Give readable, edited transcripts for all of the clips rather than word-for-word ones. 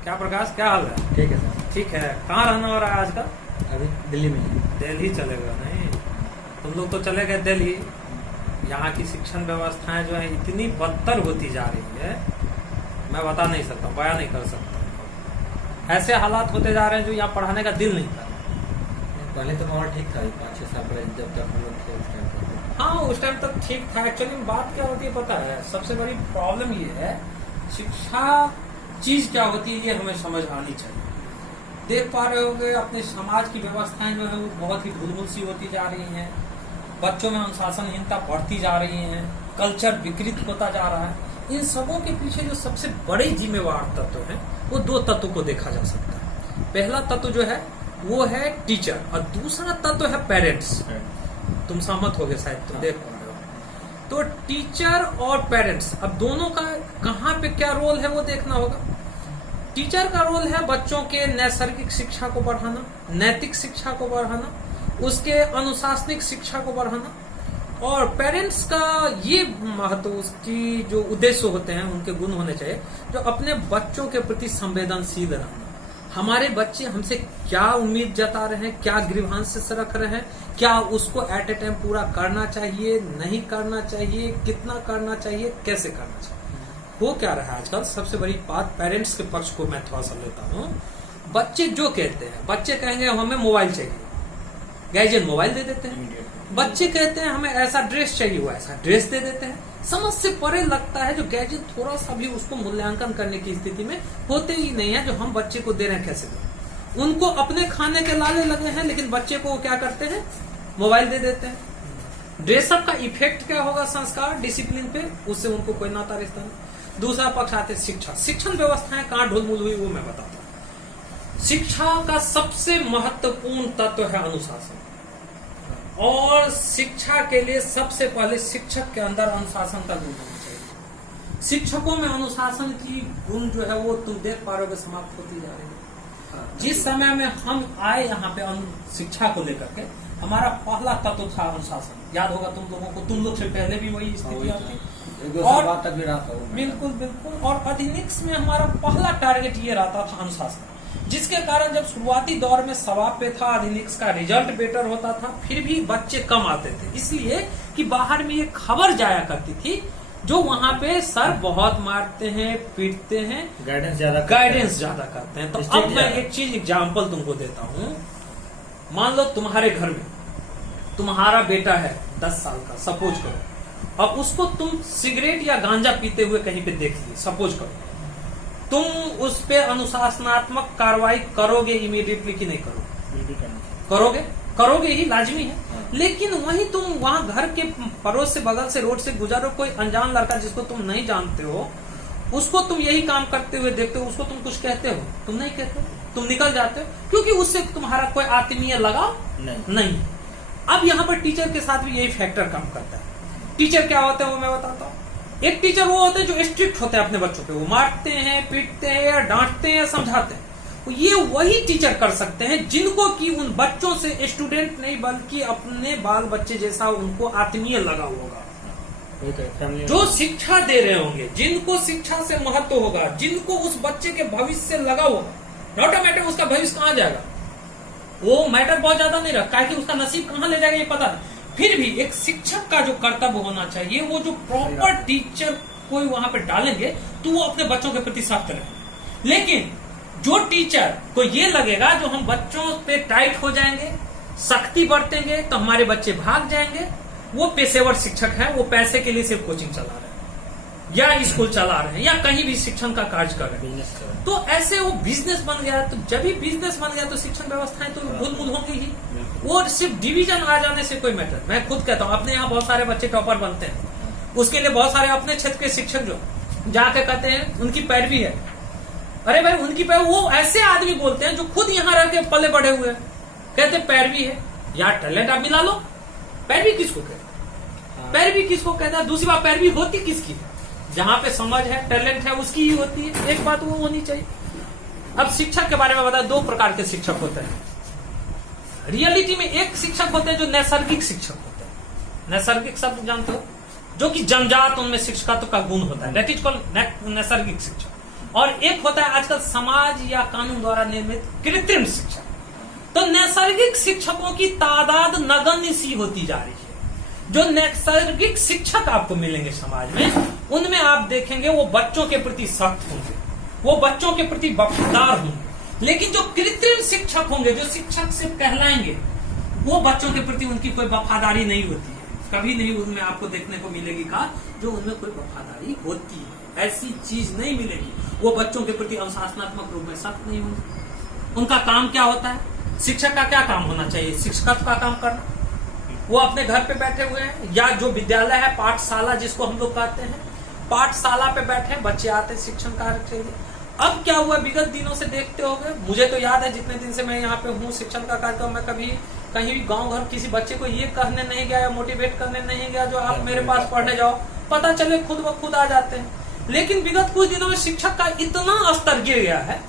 क्या प्रकाश, क्या हाल है? ठीक है सर। ठीक है। कहाँ रहना हो रहा है आजकल? अभी दिल्ली में ही। दिल्ली चलेगा? नहीं, तुम लोग तो चले गए दिल्ली। यहाँ की शिक्षण व्यवस्थाएं जो है इतनी बदतर होती जा रही है, मैं बता नहीं सकता, बयां नहीं कर सकता। ऐसे हालात होते जा रहे हैं जो यहाँ पढ़ाने का दिल नहीं कर रहा। पहले तो माहौल ठीक था, 5-6 साल पहले जब तक हम लोग थे उस टाइम तक। हाँ, उस टाइम तक ठीक था। एक्चुअली बात क्या होती है पता है, सबसे बड़ी प्रॉब्लम ये है, शिक्षा चीज क्या होती है ये हमें समझ आनी चाहिए। देख पा रहे होंगे अपने समाज की व्यवस्थाएं जो है वो बहुत ही ढुलमुल सी होती जा रही हैं, बच्चों में अनुशासनहीनता बढ़ती जा रही है, कल्चर विकृत होता जा रहा है। इन सबों के पीछे जो सबसे बड़े जिम्मेवार तत्व है वो दो तत्व को देखा जा सकता है। पहला तत्व जो है वो है टीचर और दूसरा तत्व है पेरेंट्स। तुम सहमत होगे शायद, तुम देख पा रहे हो। तो टीचर और पेरेंट्स, अब दोनों का कहाँ पे क्या रोल है वो देखना होगा। टीचर का रोल है बच्चों के नैसर्गिक शिक्षा को बढ़ाना, नैतिक शिक्षा को बढ़ाना, उसके अनुशासनिक शिक्षा को बढ़ाना। और पेरेंट्स का ये महत्व, उसकी जो उद्देश्य होते हैं उनके गुण होने चाहिए, जो अपने बच्चों के प्रति संवेदनशील रहना। हमारे बच्चे हमसे क्या उम्मीद जता रहे हैं, क्या ग्रीवांसेस रख रहे हैं, क्या उसको एट ए टाइम पूरा करना चाहिए, नहीं करना चाहिए, कितना करना चाहिए, कैसे करना चाहिए। हो क्या रहा है आजकल, सबसे बड़ी बात पेरेंट्स के पक्ष को मैं थोड़ा सा लेता हूँ। बच्चे जो कहते हैं, बच्चे कहेंगे हमें मोबाइल चाहिए, गार्जियन मोबाइल दे देते हैं। बच्चे कहते हैं हमें ऐसा ड्रेस चाहिए, वो ऐसा ड्रेस दे देते हैं। समझ से परे लगता है जो गार्जियन थोड़ा सा भी उसको मूल्यांकन करने की स्थिति में होते ही नहीं है, जो हम बच्चे को दे रहे हैं कैसे दें। उनको अपने खाने के लाले लगे हैं, लेकिन बच्चे को क्या करते हैं, मोबाइल दे देते हैं। ड्रेसअप का इफेक्ट क्या होगा संस्कार डिसिप्लिन पे, उससे उनको कोई नाता रिश्ता नहीं। दूसरा पक्ष आते शिक्षा, शिक्षण व्यवस्थाएं कहाँ ढुलमुल हुई वो मैं बताता हूँ। शिक्षा का सबसे महत्वपूर्ण तत्व है अनुशासन, और शिक्षा के लिए सबसे पहले शिक्षक के अंदर अनुशासन का गुण होना चाहिए। शिक्षकों में अनुशासन की गुण जो है वो तुम देख पा रहे हो समाप्त होती जा रही है। जिस समय में हम आए यहाँ पे शिक्षा को लेकर के, हमारा पहला तत्व था अनुशासन। याद होगा तुम लोगों को, तुम लोग से पहले भी वही स्थिति आती, और तक भी रहा था। बिल्कुल बिल्कुल। और अधिनिक्स में हमारा पहला टारगेट ये रहता था अनुशासन, जिसके कारण जब शुरुआती दौर में सवाब पे था, अधिनिक्स का रिजल्ट बेटर होता था, फिर भी बच्चे कम आते थे, इसलिए कि बाहर में ये खबर जाया करती थी जो वहाँ पे सर बहुत मारते हैं, पीटते हैं, गाइडेंस ज्यादा करते हैं। तो अब मैं एक चीज एग्जाम्पल तुमको देता हूँ। मान लो तुम्हारे घर में तुम्हारा बेटा है 10 साल का, सपोज करो, और उसको तुम सिगरेट या गांजा पीते हुए कहीं पे देख लिए, सपोज करो, तुम उस पे अनुशासनात्मक कार्रवाई करोगे इमीडिएटली कि नहीं करोगे? करोगे ही, लाजमी है। लेकिन वहीं तुम वहां घर के पड़ोस से, बगल से, रोड से गुजरो, कोई अनजान लड़का जिसको तुम नहीं जानते हो, उसको तुम यही काम करते हुए देखते हो, उसको तुम कुछ कहते हो? तुम नहीं कहते, तुम निकल जाते हो, क्योंकि उससे तुम्हारा कोई आत्मीय लगाव नहीं। अब यहाँ पर टीचर के साथ भी यही फैक्टर काम करता है। टीचर क्या होते हैं वो मैं बताता हूँ। एक टीचर वो होते हैं जो स्ट्रिक्ट होते हैं अपने बच्चों पे, वो मारते हैं, पीटते हैं, या डांटते हैं, या समझाते हैं। ये वही टीचर कर सकते हैं जिनको कि उन बच्चों से स्टूडेंट नहीं बल्कि अपने बाल बच्चे जैसा उनको आत्मीय लगा होगा, जो शिक्षा दे रहे होंगे, जिनको शिक्षा से महत्व होगा, जिनको उस बच्चे के भविष्य से लगा होगा। नॉट अ मैटर उसका भविष्य कहाँ जाएगा, वो मैटर बहुत ज्यादा नहीं रखा है कि उसका नसीब कहाँ ले जाएगा ये पता नहीं। फिर भी एक शिक्षक का जो कर्तव्य होना चाहिए, वो जो प्रॉपर टीचर कोई वहां पे डालेंगे तो वो अपने बच्चों के प्रति सख्त रहे। लेकिन जो टीचर को ये लगेगा जो हम बच्चों पे टाइट हो जाएंगे, सख्ती बरतेंगे तो हमारे बच्चे भाग जाएंगे, वो पेशेवर शिक्षक है, वो पैसे के लिए सिर्फ कोचिंग चला रहे हैं या स्कूल चला रहे हैं या कहीं भी शिक्षण का कार्य कर रहे हैं, तो ऐसे वो बिजनेस बन गया। तो जब भी बिजनेस बन गया तो शिक्षण व्यवस्थाएं तो बुलबुल होंगी ही। वो सिर्फ डिवीजन आ जाने से कोई मैटर, मैं खुद कहता हूँ, अपने यहाँ बहुत सारे बच्चे टॉपर बनते हैं, उसके लिए बहुत सारे अपने क्षेत्र के शिक्षक जो जाके कहते हैं उनकी पैरवी है। अरे भाई उनकी पैरवी, वो ऐसे आदमी बोलते हैं जो खुद यहाँ रह के पले बढ़े हुए हैं, कहते पैरवी है यार, टैलेंट आप मिला लो। पैरवी किसको कहते हैं? पैरवी किसको कहता है? दूसरी बात, पैरवी होती किसकी है? जहां पे समझ है, टैलेंट है, उसकी ही होती है। एक बात वो होनी चाहिए। अब शिक्षक के बारे में बताया, 2 प्रकार के शिक्षक होते हैं रियलिटी में। एक शिक्षक होते हैं जो नैसर्गिक शिक्षक होते हैं। नैसर्गिक शब्द जानते हो, जो कि जन्मजात उनमें शिक्षकत्व का गुण होता है, दैट इज कॉल्ड नैसर्गिक शिक्षक। और एक होता है आजकल समाज या कानून द्वारा निर्मित कृत्रिम शिक्षक। तो नैसर्गिक शिक्षकों की तादाद नगण्य सी होती जा रही है। जो नैसर्गिक शिक्षक आपको मिलेंगे समाज में, उनमें आप देखेंगे वो बच्चों के प्रति सख्त होंगे, वो बच्चों के प्रति वफादार होंगे। लेकिन जो कृत्रिम शिक्षक होंगे, जो शिक्षक सिर्फ कहलाएंगे, वो बच्चों के प्रति उनकी कोई वफादारी नहीं होती है। कभी नहीं उनमें आपको देखने को मिलेगी का जो उनमें कोई वफादारी होती है, ऐसी चीज नहीं मिलेगी। वो बच्चों के प्रति अनुशासनात्मक रूप में सख्त नहीं होंगे। उनका काम क्या होता है? शिक्षक का क्या काम होना चाहिए? शिक्षक का काम करना। वो अपने घर पे बैठे हुए हैं, या जो विद्यालय है, पाठशाला जिसको हम लोग कहते हैं, पाठशाला पे बैठे बच्चे आते शिक्षण कार्य के लिए। अब क्या हुआ, विगत दिनों से देखते होंगे, मुझे तो याद है जितने दिन से मैं यहाँ पे हूँ शिक्षण का कार्यक्रम में कभी कहीं भी गांव घर किसी बच्चे को ये कहने नहीं गया या मोटिवेट करने नहीं गया जो आप मेरे पास पढ़ने जाओ, पता चले खुद ब खुद आ जाते हैं। लेकिन विगत कुछ दिनों में शिक्षक का इतना स्तर गिर गया है,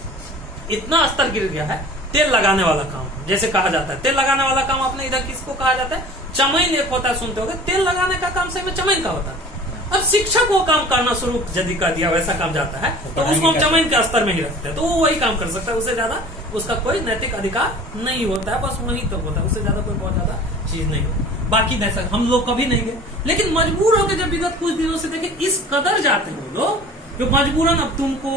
इतना स्तर गिर गया है, तेल लगाने वाला काम जैसे कहा जाता है। तेल लगाने वाला काम अपने इधर किसको कहा जाता है? चमैन एक होता है, सुनते होगे। तेल लगाने का काम सही में चमैन का होता है। अब शिक्षक वो काम करना शुरू यदि कर दिया, वैसा काम जाता है, तो उसको हम चमैन के स्तर में ही रखते हैं। तो वो वही काम कर सकता है, उससे ज्यादा उसका कोई नैतिक अधिकार नहीं होता है। बस वही तो होता है, उससे ज्यादा कोई बहुत ज्यादा चीज नहीं होती। बाकी ऐसा हम लोग कभी नहीं गए, लेकिन मजबूर होकर जब विगत कुछ दिनों से देखे इस कदर जाते हो लोग, जो मजबूरन अब तुमको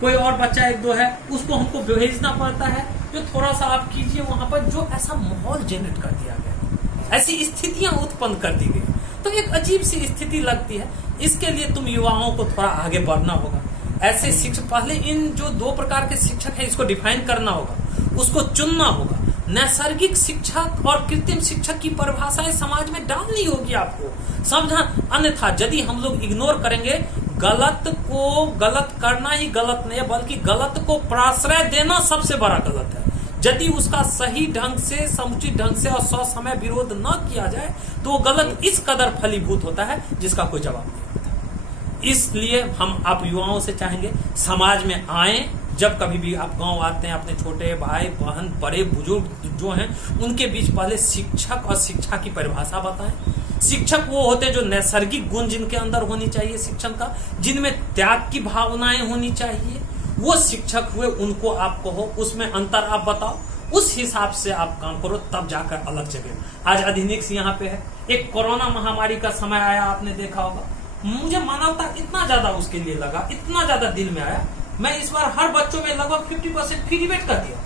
कोई और बच्चा एक दो है उसको हमको भेजना पड़ता है, जो थोड़ा सा आप कीजिए वहां पर, जो ऐसा माहौल जनरेट कर दिया गया, ऐसी स्थितियां उत्पन्न कर दी गई, तो एक अजीब सी स्थिति लगती है। इसके लिए तुम युवाओं को थोड़ा आगे बढ़ना होगा। ऐसे शिक्षक, पहले इन जो दो प्रकार के शिक्षक है इसको डिफाइन करना होगा, उसको चुनना होगा। नैसर्गिक शिक्षक और कृत्रिम शिक्षक की परिभाषाएं समाज में डालनी होगी आपको, समझा। अन्यथा यदि हम लोग इग्नोर करेंगे, गलत को गलत करना ही गलत नहीं है, बल्कि गलत को प्रश्रय देना सबसे बड़ा गलत है। यदि उसका सही ढंग से, समुचित ढंग से और ससमय विरोध न किया जाए तो वो गलत इस कदर फलीभूत होता है जिसका कोई जवाब नहीं होता। इसलिए हम आप युवाओं से चाहेंगे समाज में आए, जब कभी भी आप गांव आते हैं, अपने छोटे भाई बहन बड़े बुजुर्ग जो हैं उनके बीच पहले शिक्षक और शिक्षा की परिभाषा बताएं। शिक्षक वो होते हैं जो नैसर्गिक गुण जिनके अंदर होनी चाहिए शिक्षण का, जिनमें त्याग की भावनाएं होनी चाहिए, वो शिक्षक हुए। उनको आप कहो, उसमें अंतर आप बताओ, उस हिसाब से आप काम करो, तब जाकर अलग जगह। आज अधिनिक्स यहाँ पे है, एक कोरोना महामारी का समय आया, आपने देखा होगा। मुझे मानवता इतना ज्यादा उसके लिए लगा, इतना ज्यादा दिल में आया, मैं इस बार हर बच्चों में लगभग 50% फ्री डिबेट कर दिया।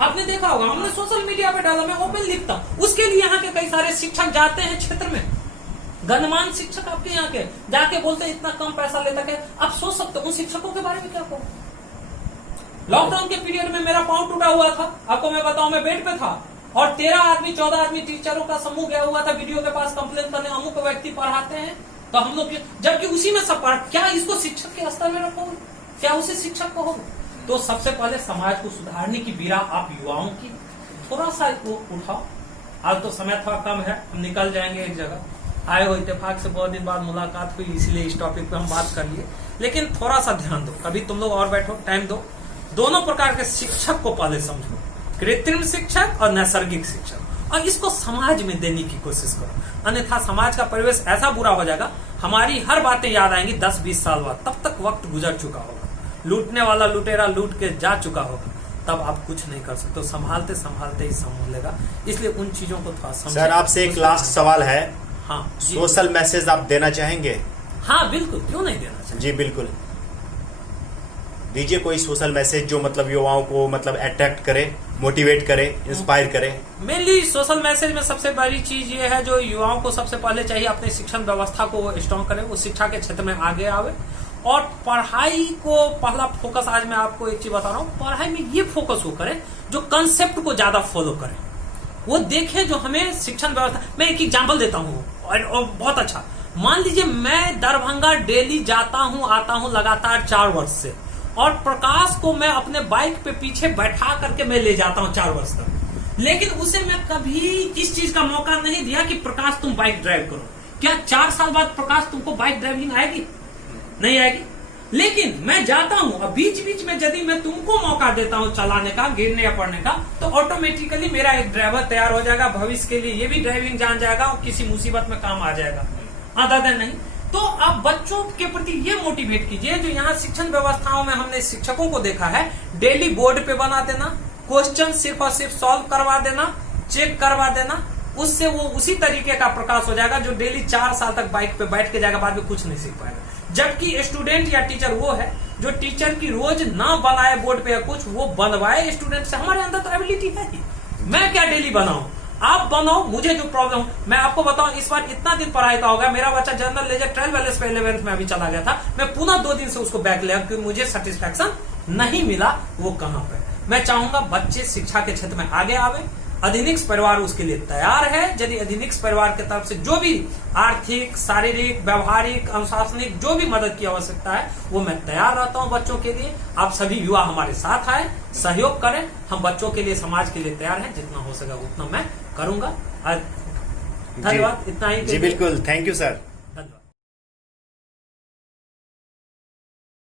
आपने देखा होगा, हमने सोशल मीडिया पे डाला, मैं ओपन लिखता हूँ। उसके लिए यहाँ के कई सारे शिक्षक जाते हैं क्षेत्र में, गणमान्य शिक्षक आपके यहाँ के जाके बोलते हैं इतना कम पैसा लेता है। आप सोच सकते हो उन शिक्षकों के बारे में क्या कहो। लॉकडाउन के पीरियड में मेरा पांव टूटा हुआ था, आपको मैं बताऊं, मैं बेड पे था और 13 आदमी 14 आदमी टीचरों का समूह गया हुआ था वीडियो के पास कंप्लेन करने, अमुक व्यक्ति पढ़ाते हैं तो हम लोग, जबकि उसी में सब क्या इसको शिक्षक के स्तर में रखोगे? क्या उसे शिक्षक कहोगे? तो सबसे पहले समाज को सुधारने की बीड़ा आप युवाओं की थोड़ा सा उठाओ। आज तो समय थोड़ा कम है, हम निकल जाएंगे एक जगह। आए हो इत्तेफाक से, बहुत दिन बाद मुलाकात हुई, इसलिए इस टॉपिक पे हम बात कर लिए। लेकिन थोड़ा सा ध्यान दो, कभी तुम लोग और बैठो, टाइम दो, दोनों प्रकार के शिक्षक को पहले समझो, कृत्रिम शिक्षक और नैसर्गिक शिक्षक, और इसको समाज में देने की कोशिश करो। अन्यथा समाज का परिवेश ऐसा बुरा हो जाएगा, हमारी हर बातें याद आएंगी 10-20 साल बाद, तब तक वक्त गुजर चुका होगा, लूटने वाला लुटेरा लूट के जा चुका होगा, तब आप कुछ नहीं कर सकते। तो संभालते संभालते ही संभलेगा, इसलिए उन चीजों को थोड़ा समझें। सर आपसे एक लास्ट सवाल है। हाँ, सोशल मैसेज आप देना चाहेंगे? हाँ बिल्कुल, क्यों नहीं देना चाहिए। जी बिल्कुल, दीजिए कोई सोशल मैसेज जो मतलब युवाओं को मतलब अट्रैक्ट करे, मोटिवेट करे, इंस्पायर करे। मेनली सोशल मैसेज में सबसे बड़ी चीज ये है, जो युवाओं को सबसे पहले चाहिए अपने शिक्षण व्यवस्था को स्ट्रॉन्ग करें, उस शिक्षा के क्षेत्र में आगे आवे और पढ़ाई को पहला फोकस। आज मैं आपको एक चीज बता रहा हूँ, पढ़ाई में ये फोकस वो करें जो कंसेप्ट को ज्यादा फॉलो करें, वो देखें जो हमें शिक्षण व्यवस्था। मैं एक एग्जाम्पल देता हूँ और बहुत अच्छा, मान लीजिए मैं दरभंगा डेली जाता हूँ आता हूँ लगातार 4 वर्ष से, और प्रकाश को मैं अपने बाइक पे पीछे बैठा करके मैं ले जाता हूँ 4 वर्ष तक, लेकिन उसे मैं कभी इस चीज का मौका नहीं दिया कि प्रकाश तुम बाइक ड्राइव करो। क्या 4 साल बाद प्रकाश तुमको बाइक ड्राइविंग आएगी? नहीं आएगी। लेकिन मैं जाता हूँ और बीच बीच में यदि मैं तुमको मौका देता हूँ चलाने का, गिरने या पड़ने का, तो ऑटोमेटिकली मेरा एक ड्राइवर तैयार हो जाएगा, भविष्य के लिए ये भी ड्राइविंग जान जाएगा और किसी मुसीबत में काम आ जाएगा। अदर देन नहीं। तो आप बच्चों के प्रति ये मोटिवेट कीजिए, जो यहाँ शिक्षण व्यवस्थाओं में हमने शिक्षकों को देखा है, डेली बोर्ड पे बना देना, क्वेश्चन सिर्फ और सिर्फ सॉल्व करवा देना, चेक करवा देना, उससे वो उसी तरीके का प्रकाश हो जाएगा जो डेली 4 साल तक बाइक पे बैठ के जाएगा, बाद में कुछ नहीं सीख पाएगा। जबकि स्टूडेंट या टीचर वो है जो टीचर की रोज ना बनाए बोर्ड पे या कुछ, वो बनवाए स्टूडेंट से। हमारे अंदर तो एबिलिटी है ही, मैं क्या डेली बनाऊं, आप बनाओ, मुझे जो प्रॉब्लम, मैं आपको बताऊं, इस बार इतना दिन पढ़ाई का होगा, मेरा बच्चा जनरल लेजर 12 LS पे 11th में अभी चला गया था, मैं पुनः 2 दिन से उसको बैक लिया क्योंकि मुझे सेटिस्फेक्शन नहीं मिला वो कहां पे। मैं चाहूंगा बच्चे शिक्षा के क्षेत्र में आगे आवे, अधिनिक्स परिवार उसके लिए तैयार है। यदि अधिनिक्स परिवार की तरफ से जो भी आर्थिक, शारीरिक, व्यवहारिक, अनुशासनिक जो भी मदद की आवश्यकता है, वो मैं तैयार रहता हूं बच्चों के लिए। आप सभी युवा हमारे साथ आए, सहयोग करें, हम बच्चों के लिए, समाज के लिए तैयार हैं, जितना हो सकेगा उतना मैं करूंगा। धन्यवाद, इतना ही। जी बिल्कुल, थैंक यू सर।